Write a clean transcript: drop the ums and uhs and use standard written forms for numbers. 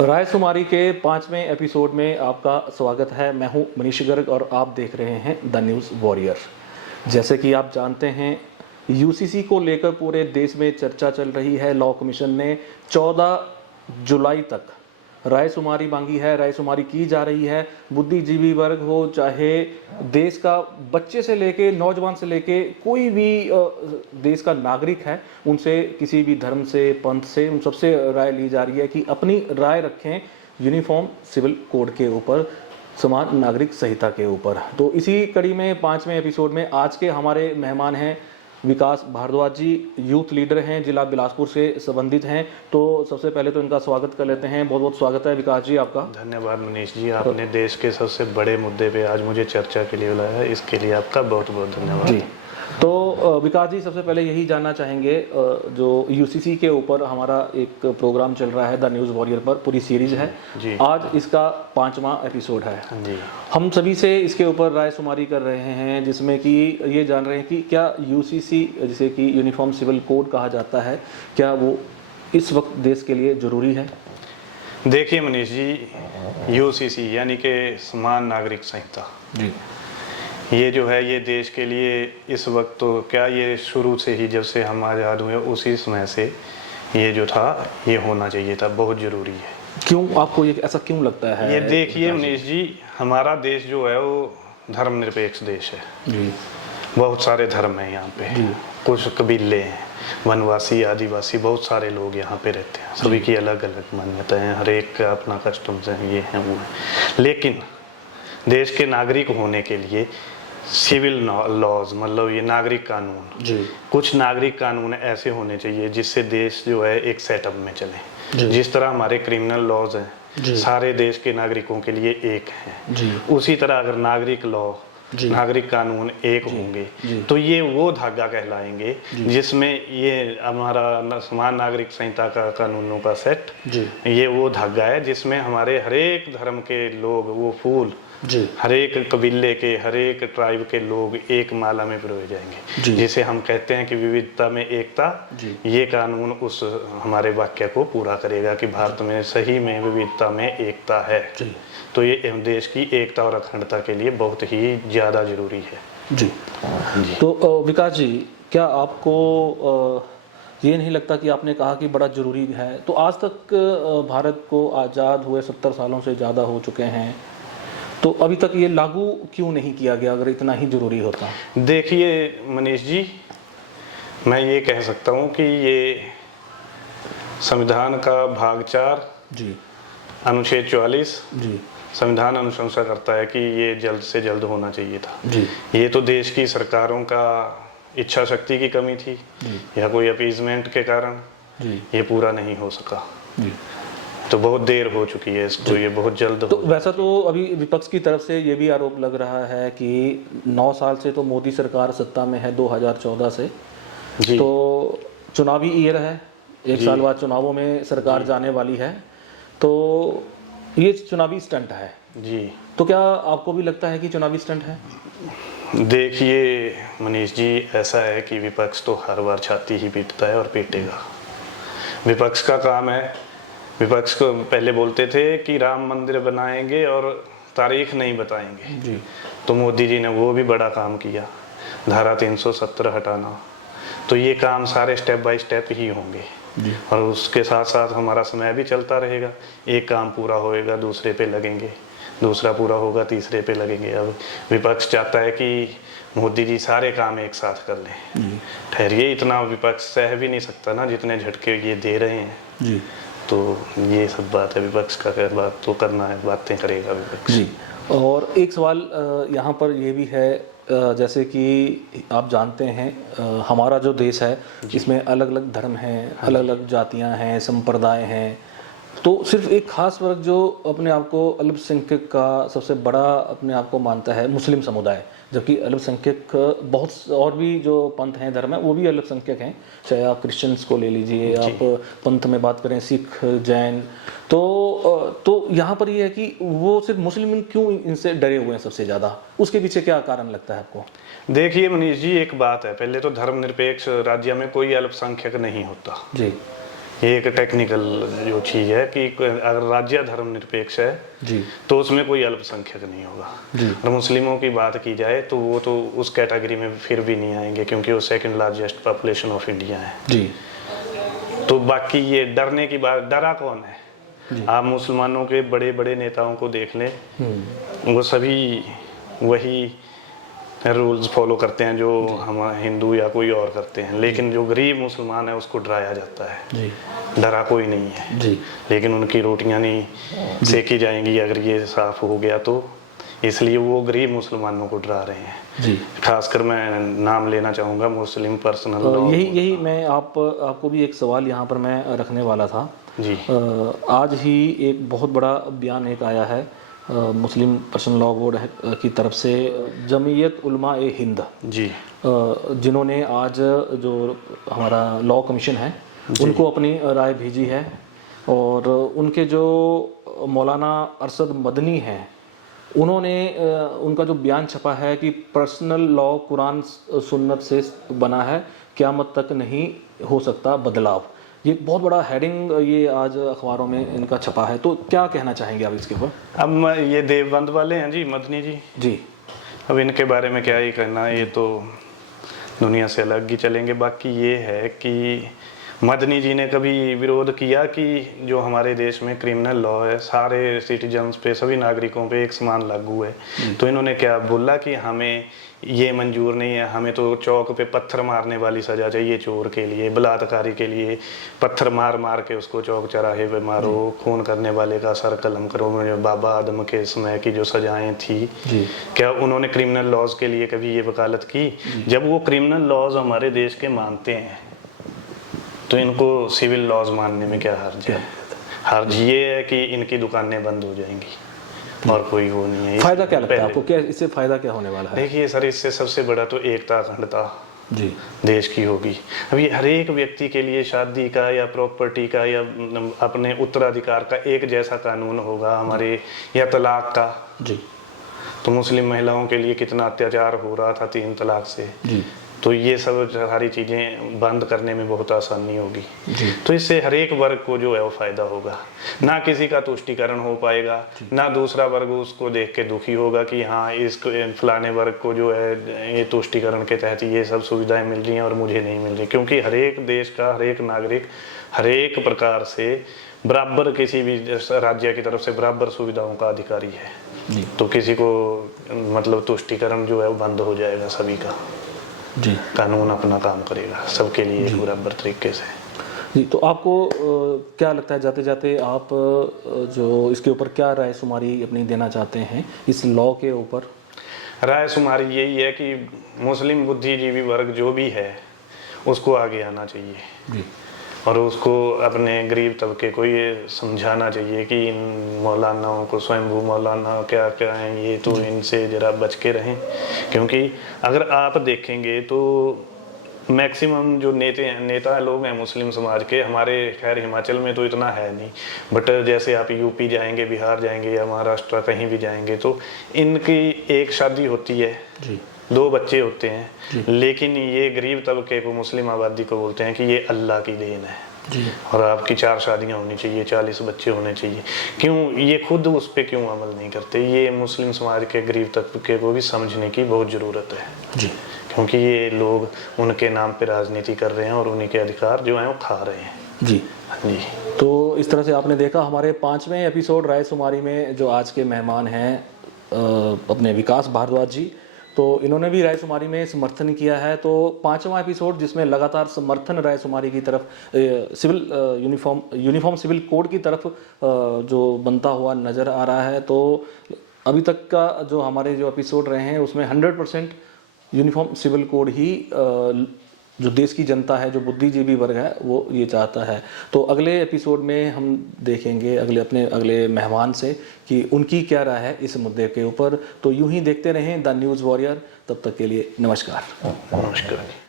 रायशुमारी के 5वें एपिसोड में आपका स्वागत है। मैं हूं मनीष गर्ग और आप देख रहे हैं द न्यूज़ वॉरियर। जैसे कि आप जानते हैं, यूसीसी को लेकर पूरे देश में चर्चा चल रही है। लॉ कमीशन ने 14 जुलाई तक रायशुमारी मांगी है, रायशुमारी की जा रही है। बुद्धिजीवी वर्ग हो, चाहे देश का बच्चे से लेके नौजवान से लेके कोई भी देश का नागरिक है, उनसे किसी भी धर्म से, पंथ से, उन सबसे राय ली जा रही है कि अपनी राय रखें यूनिफॉर्म सिविल कोड के ऊपर, समान नागरिक संहिता के ऊपर। तो इसी कड़ी में 5वें एपिसोड में आज के हमारे मेहमान हैं विकास भारद्वाज जी, यूथ लीडर हैं, जिला बिलासपुर से संबंधित हैं। तो सबसे पहले तो इनका स्वागत कर लेते हैं। बहुत बहुत स्वागत है विकास जी आपका। धन्यवाद मनीष जी, आपने देश के सबसे बड़े मुद्दे पे आज मुझे चर्चा के लिए बुलाया, इसके लिए आपका बहुत बहुत धन्यवाद जी। तो विकास जी, सबसे पहले यही जानना चाहेंगे, जो यूसीसी के ऊपर हमारा एक प्रोग्राम चल रहा है द न्यूज़ वॉरियर पर, पूरी सीरीज है जी। आज इसका 5वां एपिसोड है जी। हम सभी से इसके ऊपर रायशुमारी कर रहे हैं, जिसमें कि ये जान रहे हैं कि क्या यूसीसी, जिसे कि यूनिफॉर्म सिविल कोड कहा जाता है, क्या वो इस वक्त देश के लिए ज़रूरी है? देखिए मनीष जी, यूसीसी यानी कि समान नागरिक संहिता जी, ये जो है, ये देश के लिए इस वक्त तो क्या, ये शुरू से ही जब से हम आज़ाद हुए उसी समय से ये जो था ये होना चाहिए था, बहुत ज़रूरी है। क्यों आपको ये ऐसा क्यों लगता है? ये देखिए मनीष जी, हमारा देश जो है वो धर्मनिरपेक्ष देश है जी, बहुत सारे धर्म हैं यहाँ पे, कुछ कबीले हैं, वनवासी, आदिवासी, बहुत सारे लोग यहाँ पे रहते हैं, सभी की अलग अलग मान्यताएं हैं, हर एक का अपना कस्टम्स हैं, ये हैं वो हैं। लेकिन देश के नागरिक होने के लिए सिविल लॉज, मतलब ये नागरिक कानून जी, कुछ नागरिक कानून ऐसे होने चाहिए जिससे देश जो है एक सेटअप में चले। जिस तरह हमारे क्रिमिनल लॉज हैं सारे देश के नागरिकों के लिए एक हैं, उसी तरह अगर नागरिक लॉ, नागरिक कानून एक होंगे तो ये वो धागा कहलाएंगे जिसमें ये हमारा समान नागरिक संहिता का कानूनों का सेट, ये वो धागा है जिसमें हमारे हरेक धर्म के लोग, वो फूल हर एक कबीले के, हर एक ट्राइब के लोग एक माला में पिरोए जाएंगे, जिसे हम कहते हैं कि विविधता में एकता। ये कानून उस हमारे वाक्य को पूरा करेगा कि भारत में सही में विविधता में एकता है। तो ये देश की एकता और अखंडता के लिए बहुत ही ज़्यादा जरूरी है। जी। तो विकास जी, क्या आपको ये नहीं लगता कि आपने कहा कि बड़ा ज़रूरी है, तो आज तक भारत को आज़ाद हुए 70 सालों से ज़्यादा हो चुके हैं, तो अभी तक ये लागू क्यों नहीं किया गया अगर इतना ही ज़रूरी होता? देखिए मनीष जी, मैं ये कह सकता हूँ कि ये संविधान का भाग 4 अनुच्छेद 44 संविधान अनुशंसा करता है कि ये जल्द से जल्द होना चाहिए था। ये तो देश की सरकारों का इच्छा शक्ति की कमी थी या कोई अपीजमेंट के कारण ये पूरा नहीं हो सका। तो बहुत देर हो चुकी है इसको, ये बहुत जल्द तो वैसा तो अभी विपक्ष की तरफ से ये भी आरोप लग रहा है कि 9 साल से तो मोदी सरकार सत्ता में है, 2014 से तो चुनावी ईयर है, 1 साल बाद चुनावों में सरकार जाने वाली है, तो ये चुनावी स्टंट है जी। तो क्या आपको भी लगता है कि चुनावी स्टंट है? देखिए मनीष जी, ऐसा है कि विपक्ष तो हर बार छाती ही पीटता है और पीटेगा। विपक्ष का काम है, विपक्ष को पहले बोलते थे कि राम मंदिर बनाएंगे और तारीख नहीं बताएंगे, तो मोदी जी ने वो भी बड़ा काम किया, धारा 370 हटाना। तो ये काम सारे स्टेप बाय स्टेप ही होंगे और उसके साथ साथ हमारा समय भी चलता रहेगा। एक काम पूरा होएगा, दूसरे पे लगेंगे, दूसरा पूरा होगा, तीसरे पे लगेंगे। अब विपक्ष चाहता है कि मोदी जी सारे काम एक साथ कर लें। ठहरिए, इतना विपक्ष सह भी नहीं सकता ना जितने झटके ये दे रहे हैं। तो ये सब बात है, विपक्ष का बात तो करना है, बातें करेगा विपक्ष जी। और एक सवाल यहाँ पर ये भी है, जैसे कि आप जानते हैं हमारा जो देश है इसमें अलग अलग धर्म हैं, अलग अलग जातियाँ हैं, संप्रदाय हैं, तो सिर्फ एक खास वर्ग जो अपने आप को अल्पसंख्यक का सबसे बड़ा अपने आप को मानता है, मुस्लिम समुदाय, जबकि अल्पसंख्यक बहुत और भी जो पंथ हैं, धर्म है, वो भी अल्पसंख्यक हैं। चाहे आप क्रिश्चियंस को ले लीजिए, आप पंथ में बात करें, सिख, जैन, तो यहाँ पर ये है कि वो सिर्फ मुस्लिम क्यों इनसे डरे हुए हैं सबसे ज़्यादा, उसके पीछे क्या कारण लगता है आपको? देखिए मनीष जी, एक बात है, पहले तो धर्मनिरपेक्ष राज्य में कोई अल्पसंख्यक नहीं होता। ये एक टेक्निकल जो चीज़ है कि अगर राज्य धर्मनिरपेक्ष है जी तो उसमें कोई अल्पसंख्यक नहीं होगा। जी और मुस्लिमों की बात की जाए तो वो तो उस कैटेगरी में फिर भी नहीं आएंगे, क्योंकि वो second largest population of India है। जी तो बाकी ये डरने की बात, डरा कौन है? आप मुसलमानों के बड़े बड़े नेताओं को देख लें, वो सभी वही रूल्स फॉलो करते हैं जो हम हिंदू या कोई और करते हैं, लेकिन जो गरीब मुसलमान है उसको डराया जाता है। जी डरा कोई नहीं है। जी लेकिन उनकी रोटियां नहीं सेकी जाएंगी अगर ये साफ हो गया तो, इसलिए वो गरीब मुसलमानों को डरा रहे हैं। जी खासकर मैं नाम लेना चाहूँगा मुस्लिम पर्सनल लॉ। यही मैं आपको भी एक सवाल यहाँ पर मैं रखने वाला था जी आज ही एक बहुत बड़ा बयान एक आया है मुस्लिम पर्सनल लॉ बोर्ड की तरफ से, जमीयत उलमा ए हिंद जी जिन्होंने आज जो हमारा लॉ कमीशन है उनको अपनी राय भेजी है, और उनके जो मौलाना अरशद मदनी हैं उन्होंने उनका जो बयान छपा है कि पर्सनल लॉ कुरान सुन्नत से बना है, क़यामत तक नहीं हो सकता बदलाव। ये बहुत बड़ा हेडिंग ये आज अखबारों में इनका छपा है, तो क्या कहना चाहेंगे आप इसके ऊपर? अब ये देवबंद वाले हैं जी, मदनी जी जी अब इनके बारे में क्या ही कहना, ये तो दुनिया से अलग ही चलेंगे। बाकी ये है कि मदनी जी ने कभी विरोध किया कि जो हमारे देश में क्रिमिनल लॉ है सारे सिटीजन्स पे, सभी नागरिकों पे एक समान लागू है। तो इन्होंने क्या बोला कि हमें ये मंजूर नहीं है, हमें तो चौक पे पत्थर मारने वाली सज़ा चाहिए चोर के लिए, बलात्कारी के लिए पत्थर मार मार के उसको चौक चौराहे पे मारो, खून करने वाले का सर कलम करो। बाबा आदम के समय की जो सजाएं थी, क्या उन्होंने क्रिमिनल लॉज के लिए कभी ये वकालत की? जब वो क्रिमिनल लॉज हमारे देश के मानते हैं तो इनको सिविल लॉज मानने में क्या हर्ज है? हर्ज ये है कि इनकी दुकानें बंद हो जाएंगी और कोई वो नहीं है। फायदा क्या लगता है आपको, क्या इससे फायदा क्या होने वाला है? देखिए सर, इससे सबसे बड़ा तो एकता अखंडता जी देश की होगी। अभी हर एक व्यक्ति के लिए शादी का या प्रॉपर्टी का या अपने उत्तराधिकार का एक जैसा कानून होगा हमारे, या तलाक का। जी तो मुस्लिम महिलाओं के लिए कितना अत्याचार हो रहा था 3 तलाक से। जी तो ये सब सारी चीज़ें बंद करने में बहुत आसानी होगी। जी तो इससे हर एक वर्ग को जो है वो फायदा होगा, ना किसी का तुष्टीकरण हो पाएगा, ना दूसरा वर्ग उसको देख के दुखी होगा कि हाँ इसको फलाने वर्ग को जो है ये तुष्टीकरण के तहत ये सब सुविधाएं मिल रही हैं और मुझे नहीं मिल रही। क्योंकि हर एक देश का हर एक नागरिक हर एक प्रकार से बराबर किसी भी राज्य की तरफ से बराबर सुविधाओं का अधिकारी है। तो किसी को मतलब तुष्टीकरण जो है वो बंद हो जाएगा, सभी का जी कानून अपना काम करेगा सबके लिए बराबर तरीके से। जी तो आपको क्या लगता है, जाते जाते आप जो इसके ऊपर क्या राय शुमारी अपनी देना चाहते हैं इस लॉ के ऊपर? राय शुमारी यही है कि मुस्लिम बुद्धिजीवी वर्ग जो भी है उसको आगे आना चाहिए जी, और उसको अपने गरीब तबके को ये समझाना चाहिए कि इन मौलानाओं को, स्वयंभू मौलाना क्या क्या हैं ये, तो इनसे ज़रा बच के रहें। क्योंकि अगर आप देखेंगे तो मैक्सिमम जो नेता लोग हैं मुस्लिम समाज के, हमारे खैर हिमाचल में तो इतना है नहीं, बट जैसे आप यूपी जाएंगे, बिहार जाएंगे या महाराष्ट्र कहीं भी जाएंगे तो इनकी एक शादी होती है जी, 2 बच्चे होते हैं, लेकिन ये गरीब तबके को, मुस्लिम आबादी को बोलते हैं कि ये अल्लाह की देन है जी, और आपकी 4 शादियां होनी चाहिए, 40 बच्चे होने चाहिए। क्यों ये खुद उस पर क्यों अमल नहीं करते? ये मुस्लिम समाज के गरीब तबके को भी समझने की बहुत ज़रूरत है जी, क्योंकि ये लोग उनके नाम पे राजनीति कर रहे हैं और उन्हीं के अधिकार जो हैं वो खा रहे हैं जी जी। तो इस तरह से आपने देखा हमारे 5वें एपिसोड राय शुमारी में जो आज के मेहमान हैं अपने विकास भारद्वाज जी, तो इन्होंने भी राय शुमारी में समर्थन किया है। तो 5वां एपिसोड जिसमें लगातार समर्थन राय शुमारी की तरफ सिविल यूनिफॉर्म सिविल कोड की तरफ जो बनता हुआ नज़र आ रहा है। तो अभी तक का जो हमारे जो एपिसोड रहे हैं उसमें 100% यूनिफॉर्म सिविल कोड ही जो देश की जनता है, जो बुद्धिजीवी वर्ग है, वो ये चाहता है। तो अगले एपिसोड में हम देखेंगे अगले मेहमान से कि उनकी क्या राय है इस मुद्दे के ऊपर। तो यूं ही देखते रहें द न्यूज़ वॉरियर। तब तक के लिए नमस्कार। नमस्कार।